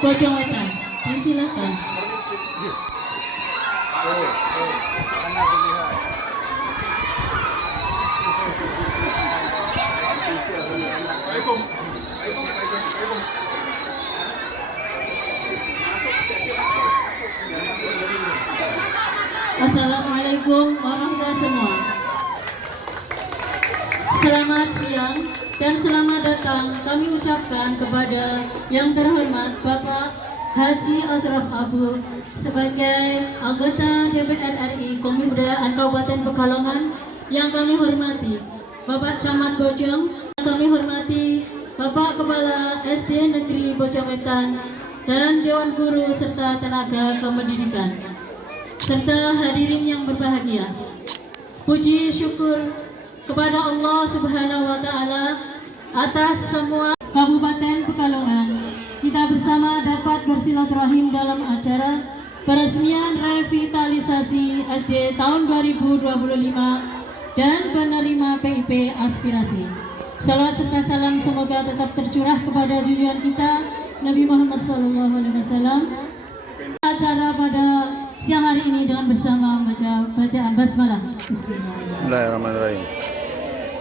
Bojong Wetan. Silakan. Assalamualaikum warahmatullahi wabarakatuh. Selamat siang dan selamat datang kami ucapkan kepada yang terhormat Bapak Haji Ashraf Abu sebagai anggota DPR RI Komda Kabupaten Pekalongan yang kami hormati Bapak Camat Bojong, yang kami hormati Bapak Kepala SD Negeri Bojong Wetan dan Dewan Guru serta tenaga kependidikan serta hadirin yang berbahagia. Puji syukur kepada Allah Subhanahu wa Ta'ala atas semua Kabupaten Pekalongan. Kita bersama dapat bersilaturahim dalam acara peresmian revitalisasi SD tahun 2025 dan penerima PIP aspirasi. Salawat serta salam semoga tetap tercurah kepada junjungan kita Nabi Muhammad SAW. Acara pada siang hari ini dengan bersama bacaan basmalah. Bismillahirrahmanirrahim.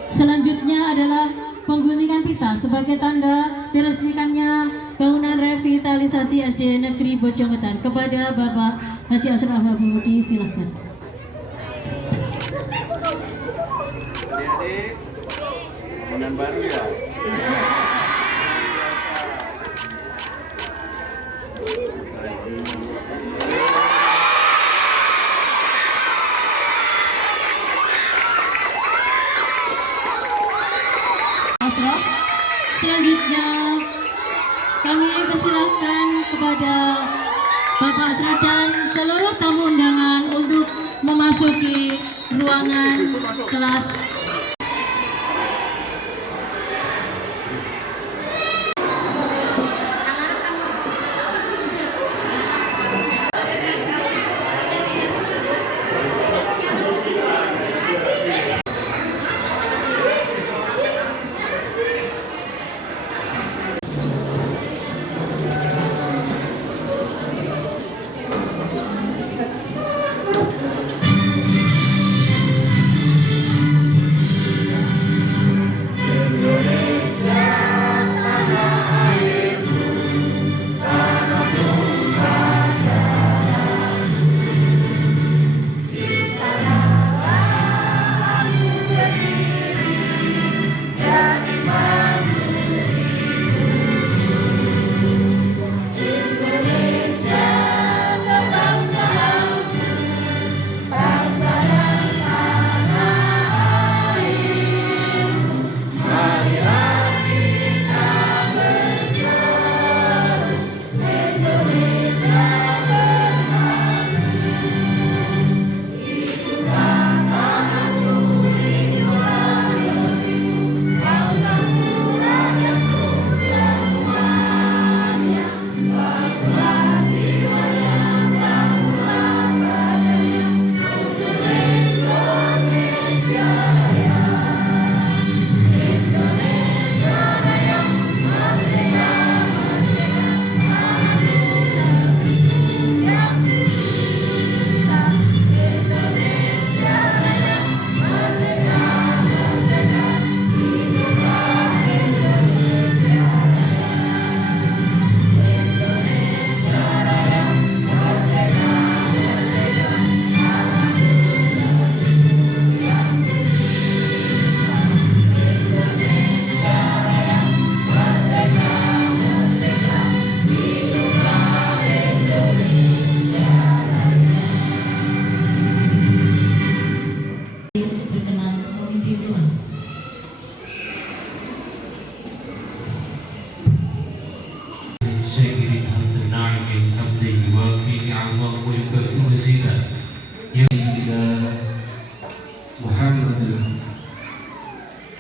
Selanjutnya adalah pengguntingan pita sebagai tanda diresmikannya bangunan revitalisasi SD Negeri Bojong Wetan. Kepada Bapak Haji Ashraf Abu, silakan. Adik-adik, bangunan baru ya? Selanjutnya kami persilahkan kepada Bapak Ashraf dan seluruh tamu undangan untuk memasuki ruangan kelas.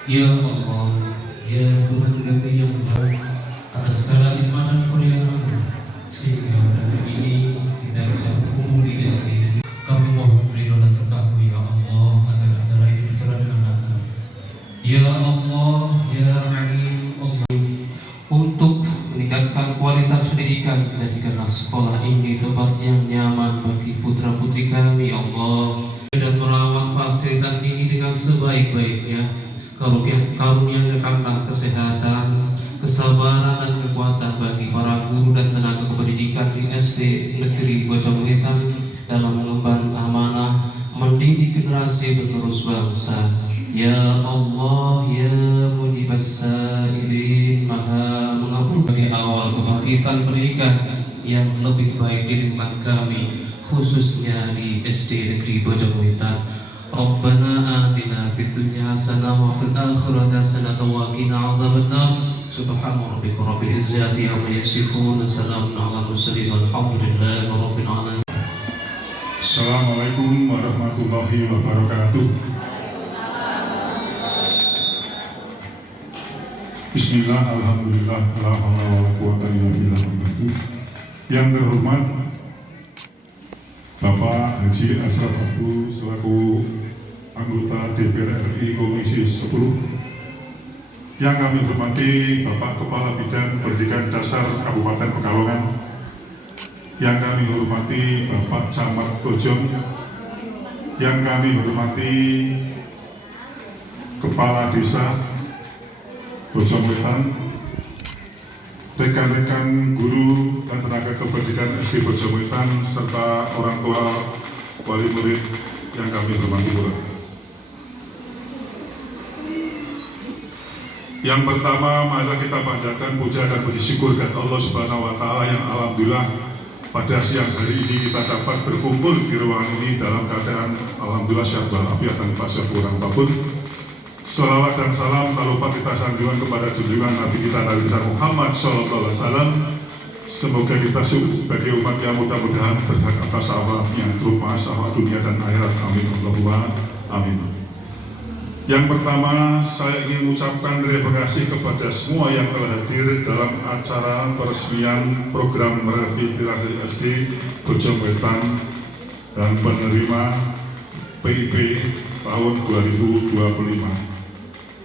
Ya Allah, ya Tuhan kami yang baik, atas segala nikmat dan kurniaan-Mu, sehingga pada hari ini kita bisa berkumpul di desa ini. Kami mohon ridho dan berkah-Mu ya Allah agar acara ini berjalan dengan lancar. Ya Allah, ya Alim Allah, untuk meningkatkan kualitas pendidikan Allah dan merawat fasilitas ini dengan sebaik-baiknya. Karuniakanlah kesehatan, kesabaran dan kekuatan bagi para guru dan tenaga kependidikan di SD Negeri Bojongwetan dalam mengemban amanah mendidik generasi penerus bangsa. Ya Allah, ya Mujibas Sa'ilin, Maha mengabulkan bagi awal kebangkitan pendidikan yang lebih baik di lingkungan kami, khususnya di SD Negeri Bojongwetan. Rabbana atina fid dunya hasanah wa fil akhirati hasanah wa qina adzabannar. Subhana rabbika rabbil izzati amma yasifun, salamun alal mursalin, walhamdulillahi rabbil alamin. Assalamualaikum warahmatullahi wabarakatuh. Bismillah, alhamdulillah, la haula wala quwwata illa billah. Yang terhormat Bapak Haji Ashraf Abu selaku anggota DPR RI Komisi 10. Yang kami hormati Bapak Kepala Bidang Pendidikan Dasar Kabupaten Pekalongan. Yang kami hormati Bapak Camat Bojong. Yang kami hormati Kepala Desa Bojongwetan, rekan-rekan guru dan tenaga kependidikan SD Bojongwetan, serta orang tua wali murid yang kami hormati pula. Yang pertama, marilah kita panjatkan puja dan puji syukur kepada Allah Subhanahu wa Ta'ala yang alhamdulillah pada siang hari ini kita dapat berkumpul di ruangan ini dalam keadaan alhamdulillah sehat walafiat tanpa kurang apapun. Sholawat dan salam tak lupa kita sanjungan kepada junjungan Nabi kita Nabi besar Muhammad Sallallahu Alaihi Wasallam. Semoga kita sebagai umat yang mudah-mudahan berhak atas syafaatnya terutama syafaat dunia dan akhirat. Amin Allahumma amin. Yang pertama, saya ingin mengucapkan terima kasih kepada semua yang telah hadir dalam acara peresmian program revitalisasi SD Bojongwetan dan penerima PIP tahun 2025.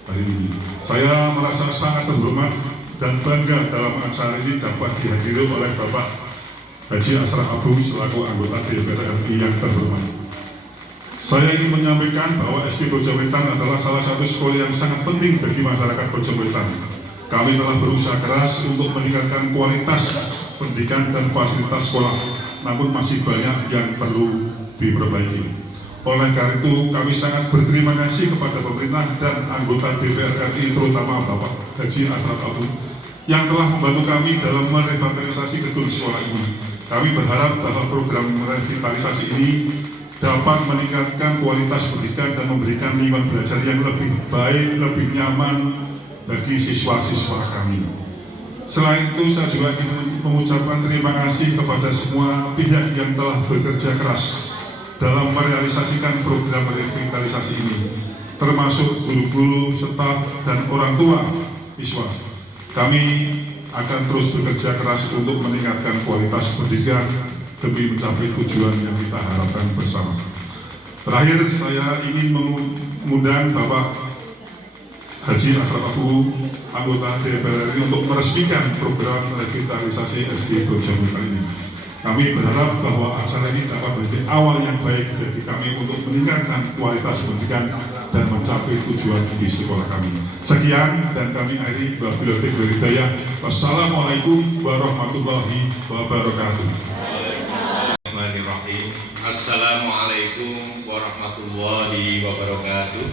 Hari ini saya merasa sangat terhormat dan bangga dalam acara ini dapat dihadiri oleh Bapak Haji Ashraf Abu selaku anggota DPR RI yang terhormat. Saya ingin menyampaikan bahwa SD Bojongwetan adalah salah satu sekolah yang sangat penting bagi masyarakat Bojongwetan. Kami telah berusaha keras untuk meningkatkan kualitas pendidikan dan fasilitas sekolah, namun masih banyak yang perlu diperbaiki. Oleh karena itu, kami sangat berterima kasih kepada pemerintah dan anggota DPR RI, terutama Bapak Haji Ashraf Abu, yang telah membantu kami dalam merevitalisasi gedung sekolah ini. Kami berharap bahwa program revitalisasi ini dapat meningkatkan kualitas pendidikan dan memberikan lingkungan belajar yang lebih baik, lebih nyaman bagi siswa-siswa kami. Selain itu, saya juga ingin mengucapkan terima kasih kepada semua pihak yang telah bekerja keras dalam merealisasikan program revitalisasi ini, termasuk guru-guru, staf, dan orang tua siswa. Kami akan terus bekerja keras untuk meningkatkan kualitas pendidikan demi mencapai tujuan yang kita harapkan bersama. Terakhir, saya ingin mengundang Bapak Haji Ashraf Abu, anggota DPR RI, untuk meresmikan program revitalisasi SD Bojongwetan ini. Kami berharap bahwa acara ini dapat menjadi awal yang baik bagi kami untuk meningkatkan kualitas pendidikan dan mencapai tujuan di sekolah kami. Sekian dan kami akhiri. Wabillahi taufiq wal hidayah. Wassalamualaikum warahmatullahi wabarakatuh. Assalamualaikum warahmatullahi wabarakatuh.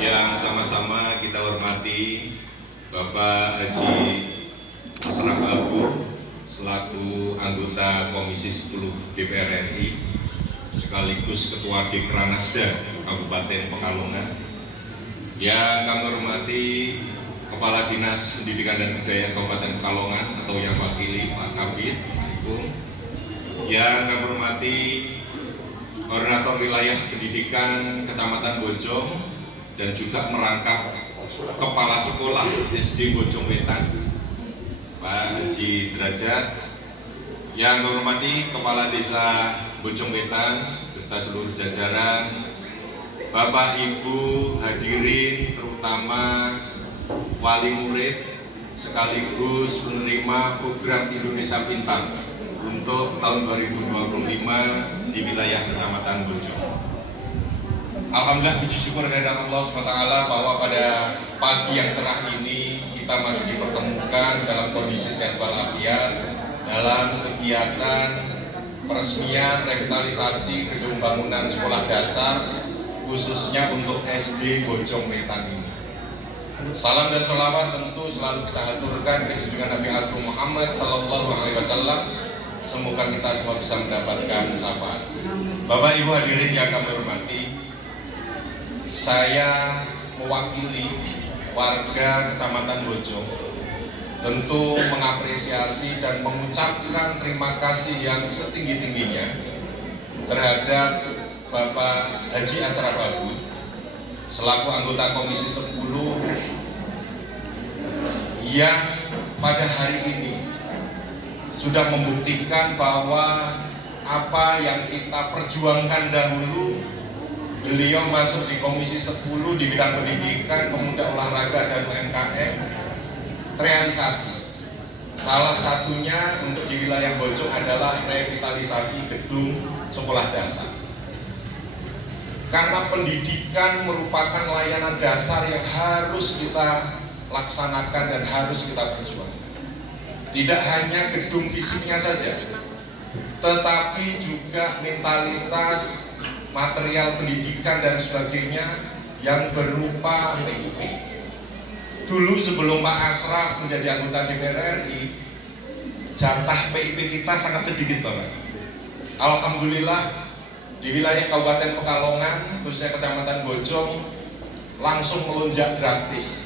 Yang sama-sama kita hormati Bapak Haji Ashraf Abu selaku anggota Komisi 10 DPR RI sekaligus Ketua Dekranasda Kabupaten Pekalongan. Yang kami hormati Kepala Dinas Pendidikan dan Kebudayaan Kabupaten Pekalongan atau yang wakili Pak Kabid. Yang kami hormati Koordinator Wilayah Pendidikan Kecamatan Bojong dan juga merangkap Kepala Sekolah SD Bojongwetan Pak Haji Derajat. Yang kami hormati Kepala Desa Bojongwetan beserta seluruh jajaran, Bapak Ibu hadirin, terutama wali murid sekaligus penerima program Indonesia Pintar untuk tahun 2025 di wilayah Kecamatan Bojong. Alhamdulillah, puji syukur kehadirat Allah SWT bahwa pada pagi yang cerah ini kita masih dipertemukan dalam kondisi sehat walafiat dalam kegiatan peresmian revitalisasi gedung bangunan sekolah dasar khususnya untuk SD Bojong Wetan ini. Salam dan sholawat tentu selalu kita haturkan ke junjungan Nabi Agung Muhammad SAW. Semoga kita semua bisa mendapatkan syafaat. Bapak Ibu hadirin yang kami hormati, saya mewakili warga Kecamatan Bojong tentu mengapresiasi dan mengucapkan terima kasih yang setinggi-tingginya terhadap Bapak Haji Asraf Abud selaku anggota Komisi 10 yang pada hari ini sudah membuktikan bahwa apa yang kita perjuangkan dahulu, beliau masuk di Komisi 10 di bidang pendidikan, pemuda, olahraga, dan UMKM terrealisasi. Salah satunya untuk di wilayah Bojong adalah revitalisasi gedung sekolah dasar. Karena pendidikan merupakan layanan dasar yang harus kita laksanakan dan harus kita perjuangkan. Tidak hanya gedung fisiknya saja, tetapi juga mentalitas, material pendidikan dan sebagainya yang berupa PIP. Dulu sebelum Pak Asraf menjadi anggota DPR RI, jatah PIP kita sangat sedikit banget. Alhamdulillah di wilayah Kabupaten Pekalongan, khususnya Kecamatan Bojong, langsung melonjak drastis.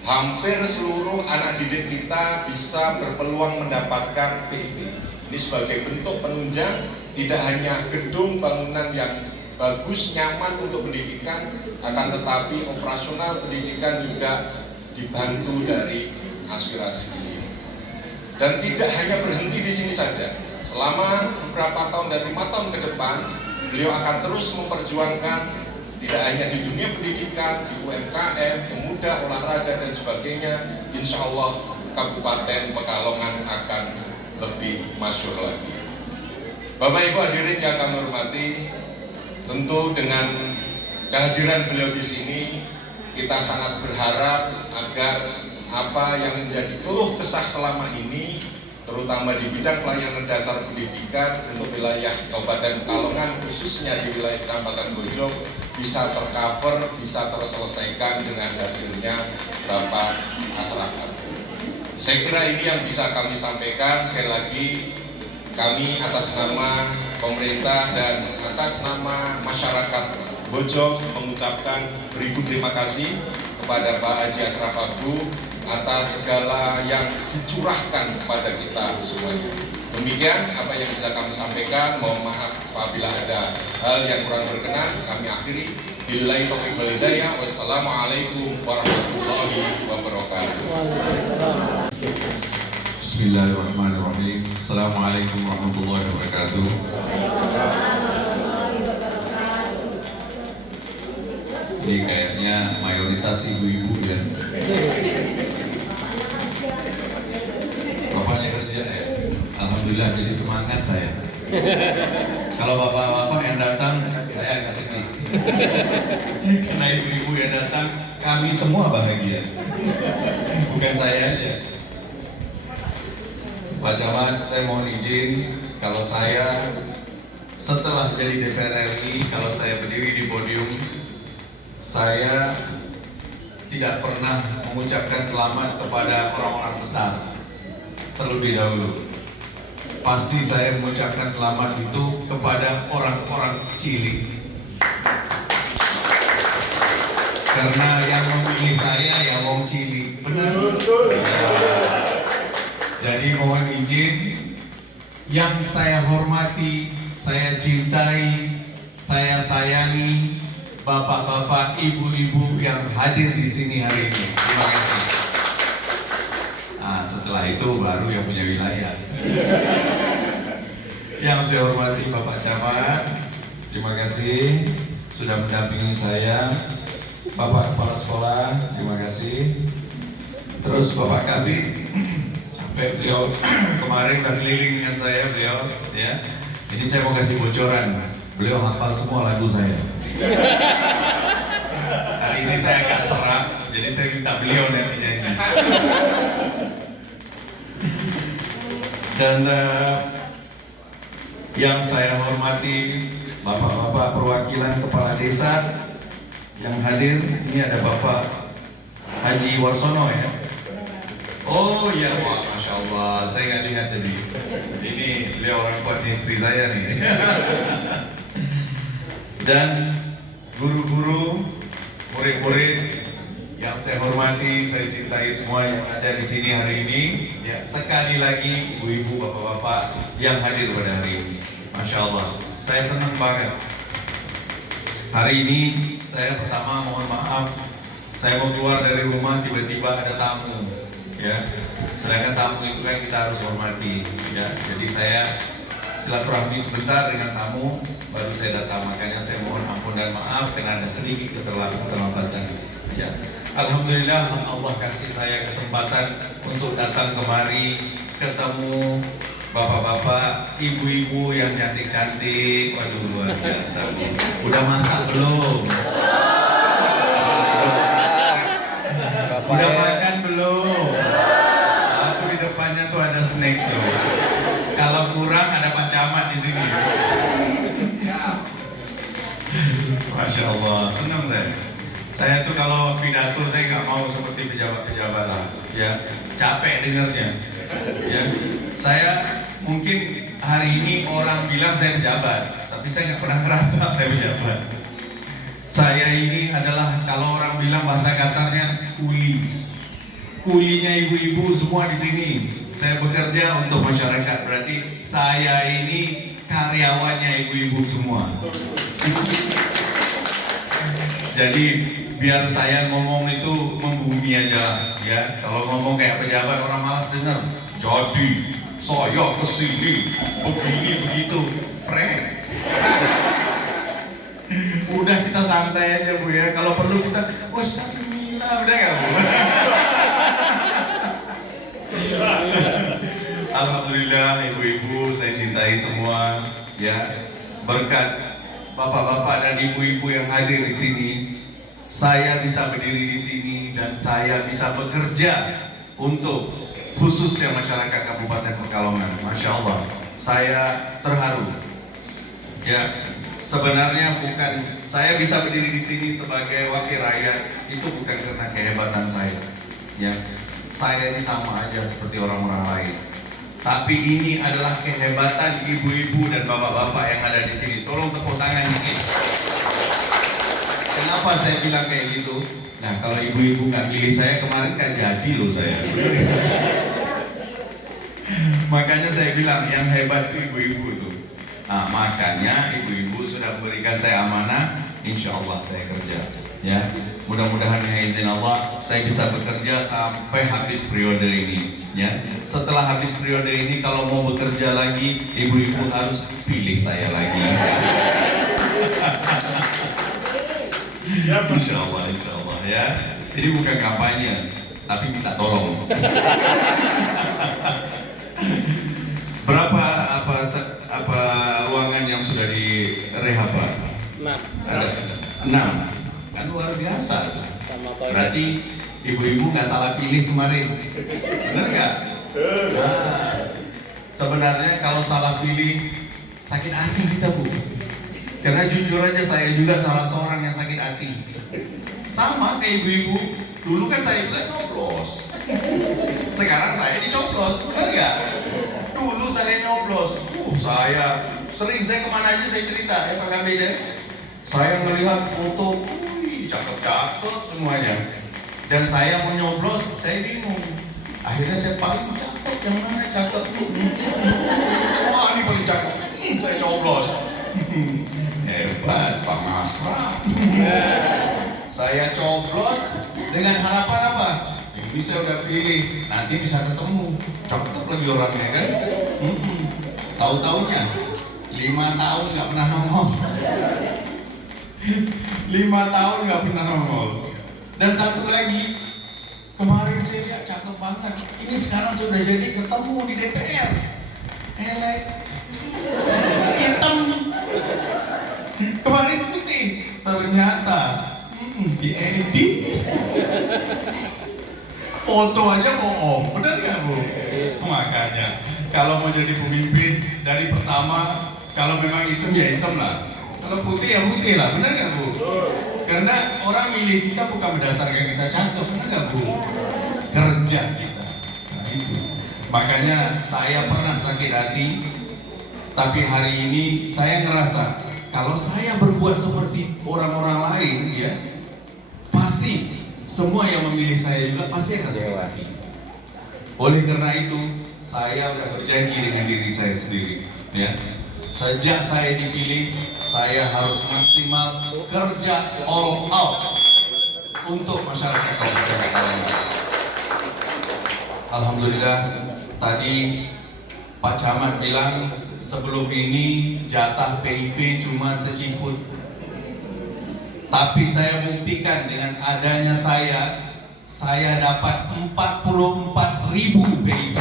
Hampir seluruh anak didik kita bisa berpeluang mendapatkan PIP. Ini sebagai bentuk penunjang tidak hanya gedung bangunan yang bagus, nyaman untuk pendidikan, akan tetapi operasional pendidikan juga dibantu dari aspirasi beliau. Dan tidak hanya berhenti di sini saja. Selama beberapa tahun dan 5 tahun ke depan, beliau akan terus memperjuangkan tidak hanya di dunia pendidikan, di UMKM, pemuda, olahraga dan sebagainya. Insya Allah Kabupaten Pekalongan akan lebih masyhur lagi. Bapak Ibu hadirin yang kami hormati, tentu dengan kehadiran beliau di sini, kita sangat berharap agar apa yang menjadi keluh kesah selama ini, terutama di bidang pelayanan dasar pendidikan untuk wilayah Kabupaten Pekalongan, khususnya di wilayah Kecamatan Bojong, bisa tercover, bisa terselesaikan dengan hadirnya Bapak Asraf Abud. Saya kira ini yang bisa kami sampaikan. Sekali lagi, kami atas nama pemerintah dan atas nama masyarakat Bojong mengucapkan beribu terima kasih kepada Pak Haji Asraf Abud atas segala yang dicurahkan kepada kita semuanya. Demikian apa yang bisa kami sampaikan. Mohon maaf apabila ada hal yang kurang berkenan. Kami akhiri. Billahi taufiq wal hidayah. Wassalamualaikum warahmatullahi wabarakatuh. Bismillahirrahmanirrahim. Assalamualaikum warahmatullahi wabarakatuh. Ini kayaknya mayoritas ibu-ibu ya. Bapaknya kerja ya. Alhamdulillah, jadi semangat saya. Kalau bapak-bapak yang datang, saya agak sedih. Karena ibu-ibu yang datang, kami semua bahagia. Bukan saya aja. Pak Camat, saya mohon izin kalau saya setelah jadi DPR RI, kalau saya berdiri di podium, saya tidak pernah mengucapkan selamat kepada orang-orang besar terlebih dahulu. Pasti saya mengucapkan selamat itu kepada orang-orang cilik. Karena yang memilih saya ya wong cilik, benar. Jadi mohon izin, yang saya hormati, saya cintai, saya sayangi bapak-bapak, ibu-ibu yang hadir di sini hari ini. Terima kasih. Nah, setelah itu baru yang punya wilayah. Yang saya hormati Bapak Camat, terima kasih sudah mendampingi saya. Bapak Kepala Sekolah, terima kasih. Terus Bapak Kabid, beliau kemarin udah keliling dengan saya beliau, ya. Ini saya mau kasih bocoran, beliau hafal semua lagu saya. Hari ini saya agak serak, jadi saya minta beliau nanti nyanyi. Dan yang saya hormati bapak-bapak perwakilan kepala desa yang hadir, ini ada Bapak Haji Warsono ya. Oh iya, wah, Masya Allah, saya nggak lihat tadi. Ini beliau orang kuat istri saya nih. Dan guru-guru, murid-murid yang saya hormati, saya cintai semua yang ada di sini hari ini. Ya, sekali lagi ibu-ibu, bapak-bapak yang hadir pada hari ini. Masya Allah, saya senang banget. Hari ini saya pertama mohon maaf, saya mau keluar dari rumah tiba-tiba ada tamu. Ya, sedangkan tamu itu kan kita harus hormati, ya. Jadi saya silaturahmi sebentar dengan tamu, baru saya datang. Makanya saya mohon ampun dan maaf karena ada sedikit keterlambatan. Ya, alhamdulillah Allah kasih saya kesempatan untuk datang kemari, ketemu bapak-bapak, ibu-ibu yang cantik-cantik. Waduh, luar biasa. Udah masak belum? Udah makan belum? Aku di depannya tuh ada snack tuh. Kalau kurang ada Pak Camat di sini. Masya Allah, senang saya. Saya tuh kalau pidato saya nggak mau seperti pejabat-pejabat lah, ya. Capek dengarnya. Ya, saya mungkin hari ini orang bilang saya pejabat, tapi saya nggak pernah ngerasa saya pejabat. Saya ini adalah kalau orang bilang bahasa kasarnya kuli. Kulinya ibu-ibu semua di sini. Saya bekerja untuk masyarakat, berarti saya ini karyawannya ibu-ibu semua. Jadi biar saya ngomong itu membumi aja, ya. Kalau ngomong kayak pejabat orang malas dengar. Jadi saya kesini begini begitu, friend. Udah kita santai aja Bu ya. Kalau perlu kita, wah Sakimila, udah nggak Bu? Alhamdulillah ibu-ibu saya cintai semua, ya. Berkat bapak-bapak dan ibu-ibu yang hadir di sini, saya bisa berdiri di sini dan saya bisa bekerja untuk khususnya masyarakat Kabupaten Pekalongan. Masya Allah, saya terharu. Ya, sebenarnya bukan saya bisa berdiri di sini sebagai wakil rakyat itu bukan karena kehebatan saya. Ya, saya ini sama aja seperti orang-orang lain. Tapi ini adalah kehebatan ibu-ibu dan bapak-bapak yang ada di sini. Tolong tepuk tangan dikit. Kenapa saya bilang kayak gitu? Nah, kalau ibu-ibu nggak pilih saya kemarin nggak jadi loh saya. Makanya saya bilang yang hebat itu ibu-ibu tuh. Nah, makanya ibu-ibu sudah memberikan saya amanah, insya Allah saya kerja. Ya, mudah-mudahan dengan izin Allah saya bisa bekerja sampai habis periode ini. Ya, setelah habis periode ini kalau mau bekerja lagi, ibu-ibu harus pilih saya lagi. Insya Allah ya. Ini bukan kampanye, tapi minta tolong. Berapa apa ruangan yang sudah direhab? 6. Ada 6. Kan luar biasa. Berarti ibu-ibu nggak salah pilih kemarin, benar nggak? Nah, sebenarnya kalau salah pilih sakit hati kita Bu. Karena jujur aja saya juga salah seorang yang sakit hati. Sama kayak ibu-ibu. Dulu kan saya bilang nyoblos. Sekarang saya dicoblos, benar nggak? Dulu saya nyoblos. Saya sering kemana aja saya cerita ya Pak Kabid ya. Saya melihat foto, cakep-cakep semuanya. Dan saya mau nyoblos, saya bingung. Akhirnya saya paling cakep, yang mana cakep? Wah ini paling cakep, saya coblos. Hebat Pak Masra. Saya coblos dengan harapan apa? Ini saya udah pilih, nanti bisa ketemu. Cakep lagi orangnya kan? Tahu-taunya 5 tahun nggak pernah nongol. 5 tahun nggak pernah nongol. Dan satu lagi, Kemarin saya lihat cakep banget. Ini sekarang sudah jadi ketemu di DPR. Elek, hitam. Kemarin putih, ternyata diedit. Foto aja bohong, benar nggak Bu? Makanya kalau mau jadi pemimpin dari pertama, kalau memang hitam ya hitam lah, kalau putih ya putih lah, benar nggak Bu? Karena orang milih kita bukan berdasarkan kita cakep, benar nggak Bu? Kerja kita, nah itu. Makanya saya pernah sakit hati, tapi hari ini saya ngerasa kalau saya berbuat seperti orang-orang lain, ya pasti semua yang memilih saya juga pasti akan sakit hati. Oleh karena itu, saya sudah berjanji dengan diri saya sendiri, ya. Sejak saya dipilih, saya harus maksimal kerja all out untuk masyarakat Kabupaten Pekalongan. Alhamdulillah, tadi Pak Camat bilang sebelum ini jatah PIP cuma seciput. Tapi saya buktikan dengan adanya saya dapat 44.000 PIP.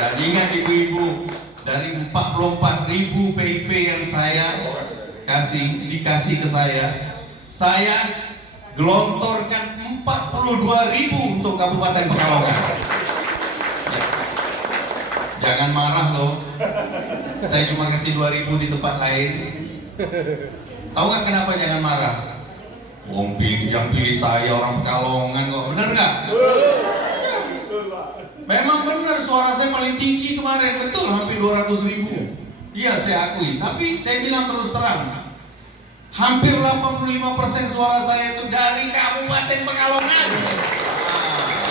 Dan ingat ibu-ibu, dari 44.000 PIP yang saya dikasih ke saya gelontorkan 42.000 untuk Kabupaten Pekalongan. Ya. Jangan marah loh, saya cuma kasih 2.000 di tempat lain. Tahu nggak kenapa jangan marah? Wong yang pilih saya orang Pekalongan kok, bener nggak? Memang benar suara saya paling tinggi kemarin, betul hampir 200.000. Iya saya akui, tapi saya bilang terus terang, hampir 85% suara saya itu dari Kabupaten Pekalongan.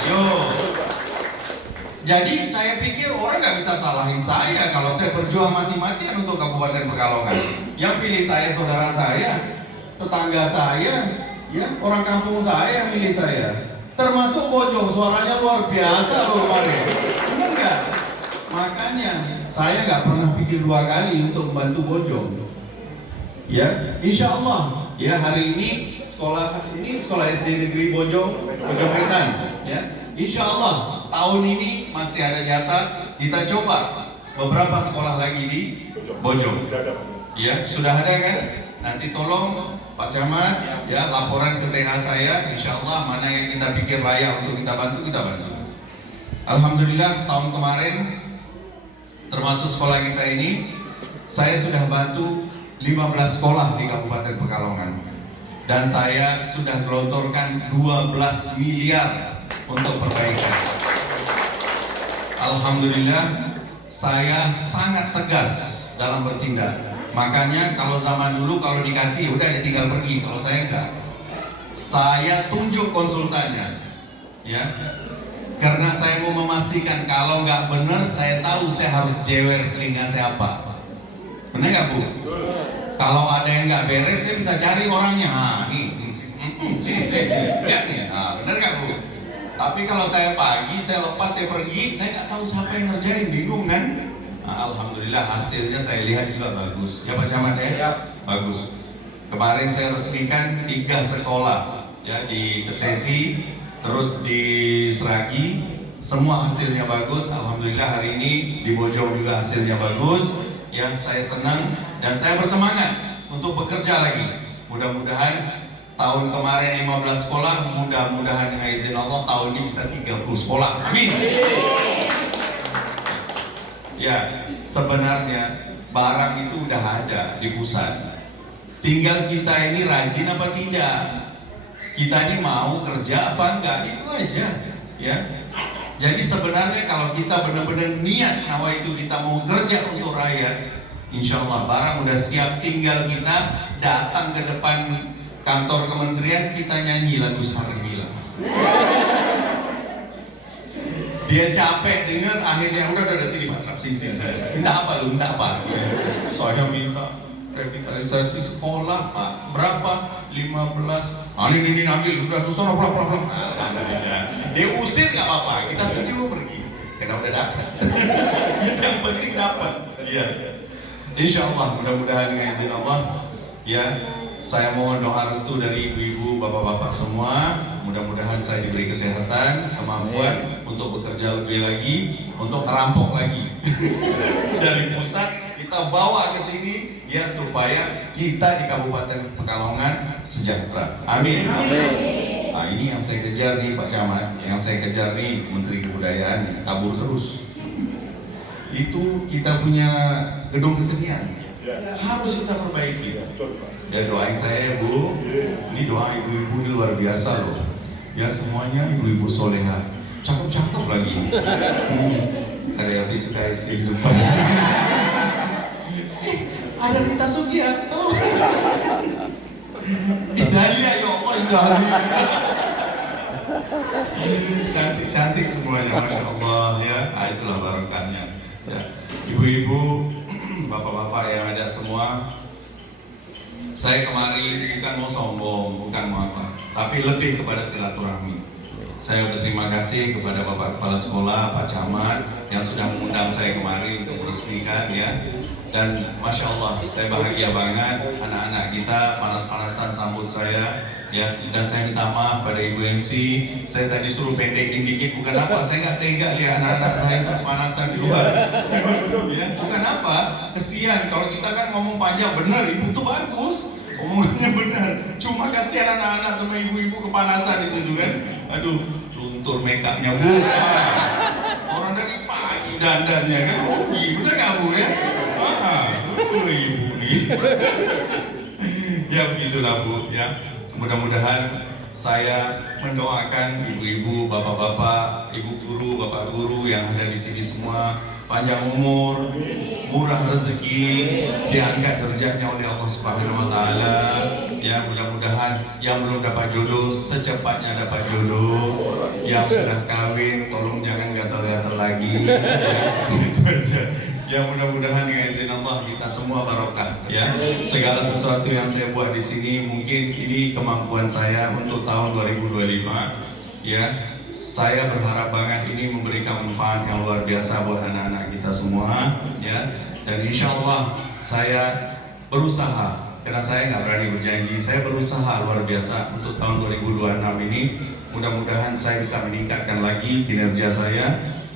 Yo. Jadi saya pikir orang nggak bisa salahin saya kalau saya berjuang mati-matian untuk Kabupaten Pekalongan. Yang pilih saya saudara saya, tetangga saya, ya orang kampung saya yang pilih saya. Termasuk Bojong, suaranya luar biasa loh kemarin. Benar nggak? Makanya saya nggak pernah pikir dua kali untuk membantu Bojong. Ya, insya Allah. Ya hari ini sekolah SD Negeri Bojong Wetan. Ya. Insya Allah tahun ini masih ada jatah, kita coba beberapa sekolah lagi di Bojong. Ya, sudah ada kan? Nanti tolong Pak Camat ya laporan ke TH saya, insya Allah mana yang kita pikir layak untuk kita bantu, kita bantu. Alhamdulillah tahun kemarin termasuk sekolah kita ini, saya sudah bantu 15 sekolah di Kabupaten Pekalongan. Dan saya sudah gelontorkan 12 miliar untuk perbaikan. Alhamdulillah, saya sangat tegas dalam bertindak. Makanya kalau zaman dulu kalau dikasih udah dia tinggal pergi, kalau saya enggak. Saya tunjuk konsultannya, ya. Karena saya mau memastikan kalau nggak benar, saya tahu saya harus jewer telinga saya apa. Benar nggak Bu? Kalau ada yang nggak beres, saya bisa cari orangnya. Benar nggak Bu? Tapi kalau saya pagi, saya lepas, saya pergi, saya nggak tahu siapa yang ngerjain, bingung kan? Nah, Alhamdulillah hasilnya saya lihat juga bagus. Ya Pak Camat ya? Bagus. Kemarin saya resmikan 3 sekolah, ya di Kesesi, terus di Seragi, semua hasilnya bagus. Alhamdulillah hari ini di Bojong juga hasilnya bagus. Ya saya senang dan saya bersemangat untuk bekerja lagi. Mudah-mudahan tahun kemarin 15 sekolah, mudah-mudahan dengan izin Allah tahun ini bisa 30 sekolah. Amin. Ya, sebenarnya barang itu udah ada di pusat. Tinggal kita ini rajin apa tidak. Kita ini mau kerja apa enggak, itu aja. Ya. Jadi sebenarnya kalau kita benar-benar niat bahwa itu kita mau kerja untuk rakyat, insya Allah barang udah siap, tinggal kita datang ke depan kantor kementerian, kita nyanyi lagu Sarmila. Dia capek denger, akhirnya udah sini Mas Rap, sini. Minta apa lu? Minta apa? Saya minta revitalisasi sekolah, Pak. Berapa? 15. Ini ambil, udah susah pulang. Dia usir nggak apa-apa, kita senyum pergi. Karena udah dapat. Yang penting dapat. Iya. Insya Allah, mudah-mudahan dengan izin Allah, ya, saya mohon doa restu dari ibu-ibu, bapak-bapak semua. mudah-mudahan saya diberi kesehatan, kemampuan untuk bekerja lebih lagi, untuk merampok lagi dari pusat kita bawa ke sini ya, supaya kita di Kabupaten Pekalongan sejahtera. Amin. Nah, ini yang saya kejar nih Pak Camat, yang saya kejar nih Menteri Kebudayaan, kabur terus. Itu kita punya gedung kesenian, harus kita perbaiki. Ya, doain saya Bu, ini doa ibu-ibu ini luar biasa loh. Ya, semuanya ibu-ibu soleha, cakep-cakep lagi. Karyati Sukaisi juga. Ada Rita Sugiarto. Isdalia ya Allah, Isdalia. Cantik-cantik semuanya, Masya Allah ya. Nah, itulah barokahnya. Ya. Ibu-ibu, bapak-bapak yang ada semua, saya kemarin bukan mau sombong, bukan mau apa, tapi lebih kepada silaturahmi. Saya berterima kasih kepada Bapak Kepala Sekolah, Pak Camat yang sudah mengundang saya kemarin untuk meresmikan ya. Dan Masya Allah, saya bahagia banget anak-anak kita panas-panasan sambut saya ya. Dan saya minta maaf pada Ibu MC, saya tadi suruh pendekin dikit, bukan apa, saya nggak tega lihat anak-anak saya panasan di luar ya, bukan apa, kesian kalau kita kan ngomong panjang, benar Ibu tuh bagus omongannya benar, cuma kasihan anak-anak sama ibu-ibu kepanasan di situ kan. Aduh, luntur makeupnya Bu, orang dari pagi dandannya kan, rugi, bener nggak Bu ya? Ibu nih. Ya begitulah Bu ya. Mudah-mudahan saya mendoakan ibu-ibu, bapak-bapak, ibu guru, bapak guru yang ada di sini semua panjang umur, murah rezeki, diangkat derajatnya oleh Allah Subhanahu wa taala. Ya, mudah-mudahan yang belum dapat jodoh secepatnya dapat jodoh. Yang sudah kawin tolong jangan gatal-gatal lagi. Itu aja. Ya, mudah-mudahan dengan izin Allah kita semua barokah ya. Segala sesuatu yang saya buat di sini mungkin ini kemampuan saya untuk tahun 2025 ya. Saya berharap banget ini memberikan manfaat yang luar biasa buat anak-anak kita semua ya. Dan insya Allah saya berusaha, karena saya nggak berani berjanji, saya berusaha luar biasa untuk tahun 2026 ini. Mudah-mudahan saya bisa meningkatkan lagi kinerja saya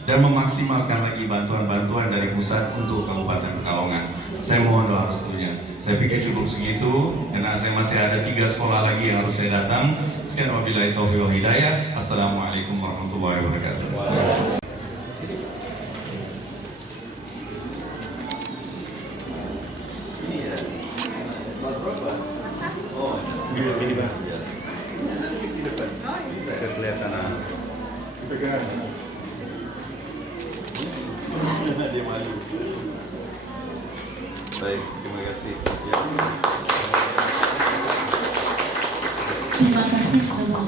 dan memaksimalkan lagi bantuan-bantuan dari pusat untuk Kabupaten Pekalongan. Saya mohon doa restunya. Saya pikir cukup segitu, karena saya masih ada 3 sekolah lagi yang harus saya datang. Sekian wabillahi taufiq wal hidayah. Assalamualaikum warahmatullahi wabarakatuh. Kelihatan dia malu. Baik, terima kasih. Ya. Terima kasih Bapak.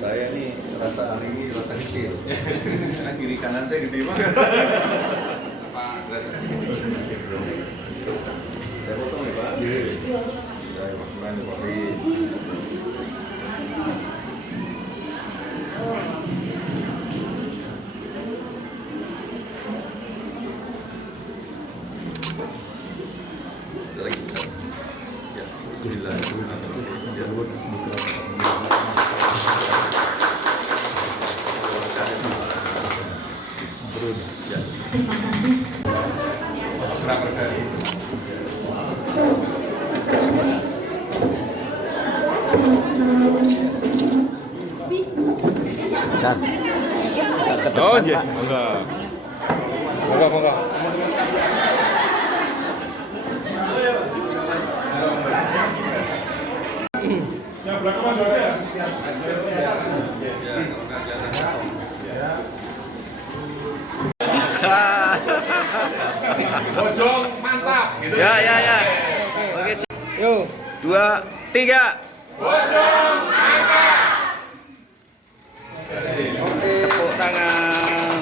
Saya nih rasa hari ini rasa kecil. Kiri kanan saya gede banget. Pak, saya potong nih Pak. Iya. Saya potong Pak. Ya, bismillahirrahmanirrahim. Terima kasih. Oh iya, enggak. Enggak. Yang belakang masuk aja. Bojong mantap gitu. Ya. Oke, yuk. 2, 3. Bojong mantap. Tepuk tangan.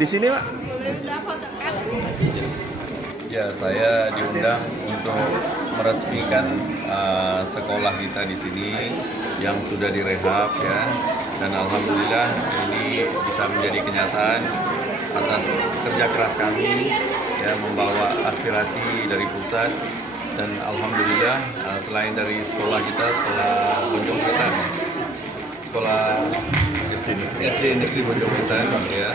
Di sini, Pak. Ya, saya diundang untuk meresmikan sekolah kita di sini yang sudah direhab ya, dan alhamdulillah ini bisa menjadi kenyataan atas kerja keras kami ya, membawa aspirasi dari pusat. Dan alhamdulillah selain dari sekolah kita, sekolah Bojongwetan, sekolah SD Negeri Bojongwetan, ya.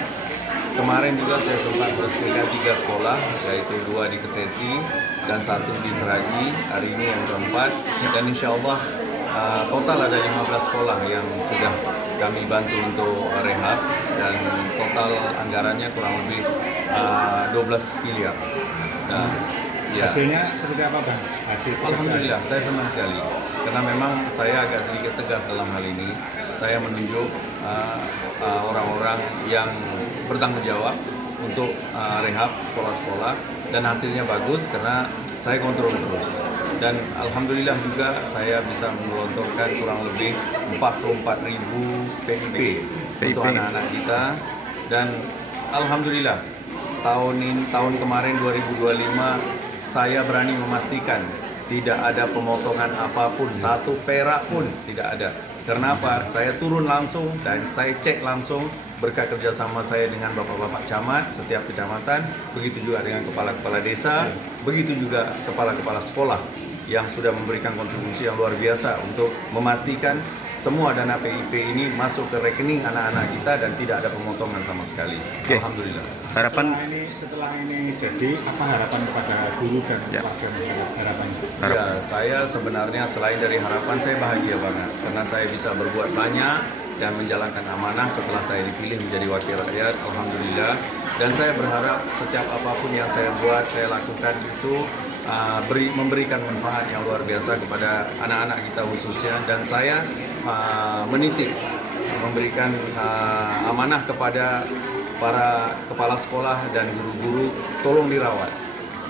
Kemarin juga saya sempat meresmikan 3 sekolah, yaitu 2 di Kesesi dan 1 di Seragi. Hari ini yang keempat, dan insya Allah total ada 15 sekolah yang sudah kami bantu untuk rehab, dan total anggarannya kurang lebih 12 miliar. Nah, ya. Hasilnya seperti apa, Bang? Hasil Alhamdulillah, saya senang sekali karena memang saya agak sedikit tegas dalam hal ini. Saya menunjuk orang-orang yang bertanggung jawab untuk rehab sekolah-sekolah, dan hasilnya bagus karena saya kontrol terus. Dan alhamdulillah juga saya bisa menggelontorkan kurang lebih 44.000 PIP untuk anak-anak kita, dan alhamdulillah tahun kemarin 2025 saya berani memastikan tidak ada pemotongan apapun, 1 perak pun tidak ada. Karena apa? Saya turun langsung dan saya cek langsung berkat kerjasama saya dengan bapak-bapak camat setiap kecamatan, begitu juga dengan kepala-kepala desa, begitu juga kepala-kepala sekolah yang sudah memberikan kontribusi yang luar biasa untuk memastikan semua dana PIP ini masuk ke rekening anak-anak kita dan tidak ada pemotongan sama sekali. Oke. Alhamdulillah. Setelah ini jadi, apa harapan kepada guru dan keluarga masyarakat? Harapannya? Ya, saya sebenarnya selain dari harapan, saya bahagia banget karena saya bisa berbuat banyak dan menjalankan amanah setelah saya dipilih menjadi wakil rakyat. Alhamdulillah. Dan saya berharap setiap apapun yang saya buat, saya lakukan itu memberikan manfaat yang luar biasa kepada anak-anak kita khususnya, dan saya menitip memberikan amanah kepada para kepala sekolah dan guru-guru, tolong dirawat,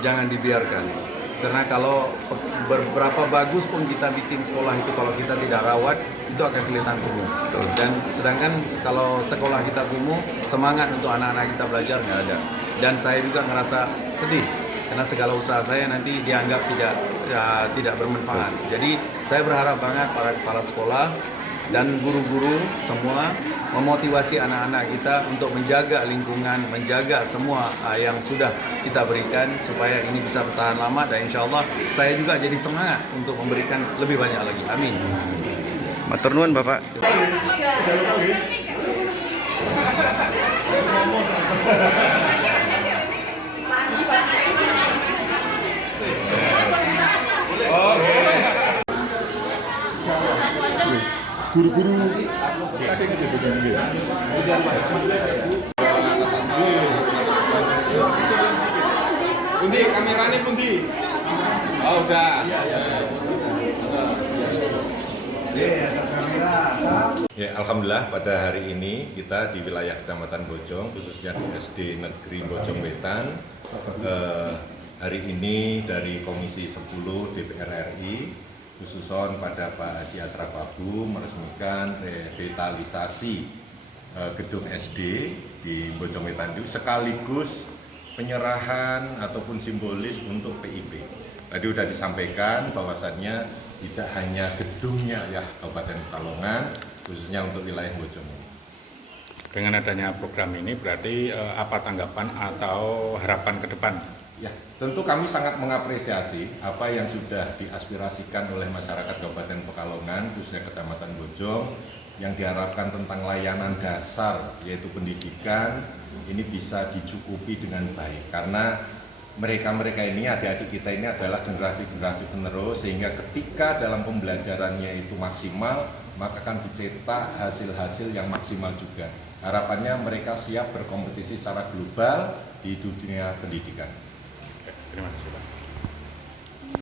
jangan dibiarkan. Karena kalau beberapa bagus pun kita bikin sekolah itu, kalau kita tidak rawat, itu akan kelihatan kumuh. Dan sedangkan kalau sekolah kita kumuh, semangat untuk anak-anak kita belajar nggak ada. Dan saya juga ngerasa sedih karena segala usaha saya nanti dianggap tidak bermanfaat. Jadi saya berharap banget para kepala sekolah dan guru-guru semua memotivasi anak-anak kita untuk menjaga lingkungan, menjaga semua yang sudah kita berikan supaya ini bisa bertahan lama, dan insya Allah saya juga jadi semangat untuk memberikan lebih banyak lagi. Amin. Matur nuwun, Bapak. Guru-guru Pundi, kameranya pundi? Oh, udah. Ya, alhamdulillah pada hari ini kita di wilayah Kecamatan Bojong, khususnya di SD Negeri Bojongwetan, hari ini dari Komisi 10 DPR RI, khususon pada Pak Haji Asraf Abu meresmikan revitalisasi gedung SD di Bojongwetan itu sekaligus penyerahan ataupun simbolis untuk PIP. Tadi sudah disampaikan bahwasannya tidak hanya gedungnya ya Kabupaten Pekalongan, khususnya untuk wilayah Bojong. Dengan adanya program ini berarti apa tanggapan atau harapan ke depan? Ya, tentu kami sangat mengapresiasi apa yang sudah diaspirasikan oleh masyarakat Kabupaten Pekalongan, khususnya Kecamatan Bojong, yang diharapkan tentang layanan dasar, yaitu pendidikan, ini bisa dicukupi dengan baik. Karena mereka-mereka ini, adik-adik kita ini adalah generasi-generasi penerus, sehingga ketika dalam pembelajarannya itu maksimal, maka akan dicetak hasil-hasil yang maksimal juga. Harapannya mereka siap berkompetisi secara global di dunia pendidikan. Terima kasih, Pak.